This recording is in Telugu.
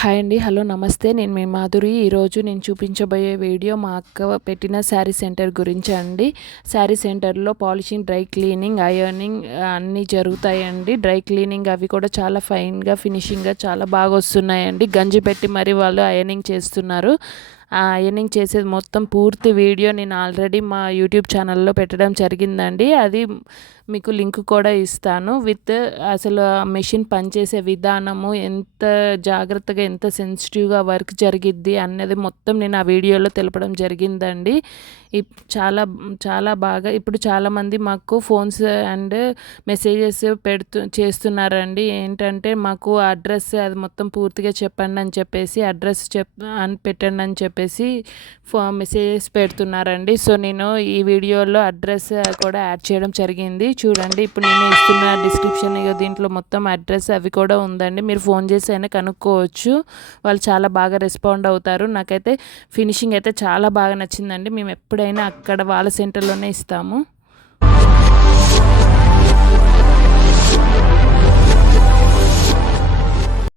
హాయ్ అండి హలో నమస్తే. నేను మీ మాధురి. ఈరోజు నేను చూపించబోయే వీడియో మా అక్క పెట్టిన శారీ సెంటర్ గురించి అండి. శారీ సెంటర్లో పాలిషింగ్ డ్రై క్లీనింగ్ అయర్నింగ్ అన్నీ జరుగుతాయండి. డ్రై క్లీనింగ్ అవి కూడా చాలా ఫైన్గా ఫినిషింగ్గా చాలా బాగా వస్తున్నాయండి. గంజి పెట్టి మరి వాళ్ళు అయర్నింగ్ చేస్తున్నారు. ఆ అయర్నింగ్ చేసేది మొత్తం పూర్తి వీడియో నేను ఆల్రెడీ మా యూట్యూబ్ ఛానల్లో పెట్టడం జరిగిందండి. అది మీకు లింక్ కూడా ఇస్తాను. విత్ అసలు మెషిన్ పనిచేసే విధానము ఎంత జాగ్రత్తగా ఎంత సెన్సిటివ్గా వర్క్ జరిగిద్ది అన్నది మొత్తం నేను ఆ వీడియోలో తెలపడం జరిగిందండి. చాలా చాలా బాగా ఇప్పుడు చాలామంది మాకు ఫోన్స్ అండ్ మెసేజెస్ పెడుతూ చేస్తున్నారండి. ఏంటంటే మాకు అడ్రస్ అది మొత్తం పూర్తిగా చెప్పండి అని చెప్పేసి అడ్రస్ చెప్ అని పెట్టండి అని చెప్పేసి ఫో మెసేజెస్ పెడుతున్నారండి. సో నేను ఈ వీడియోలో అడ్రస్ కూడా యాడ్ చేయడం జరిగింది. చూడండి. ఇప్పుడు నేను ఇస్తున్న డిస్క్రిప్షన్ ఇక దీంట్లో మొత్తం అడ్రస్ అవి కూడా ఉందండి. మీరు ఫోన్ చేసి అయినా కనుక్కోవచ్చు. వాళ్ళు చాలా బాగా రెస్పాండ్ అవుతారు. నాకైతే ఫినిషింగ్ అయితే చాలా బాగా నచ్చిందండి. మేము ఎప్పుడైనా అక్కడ వాళ్ళ సెంటర్లోనే ఇస్తాము.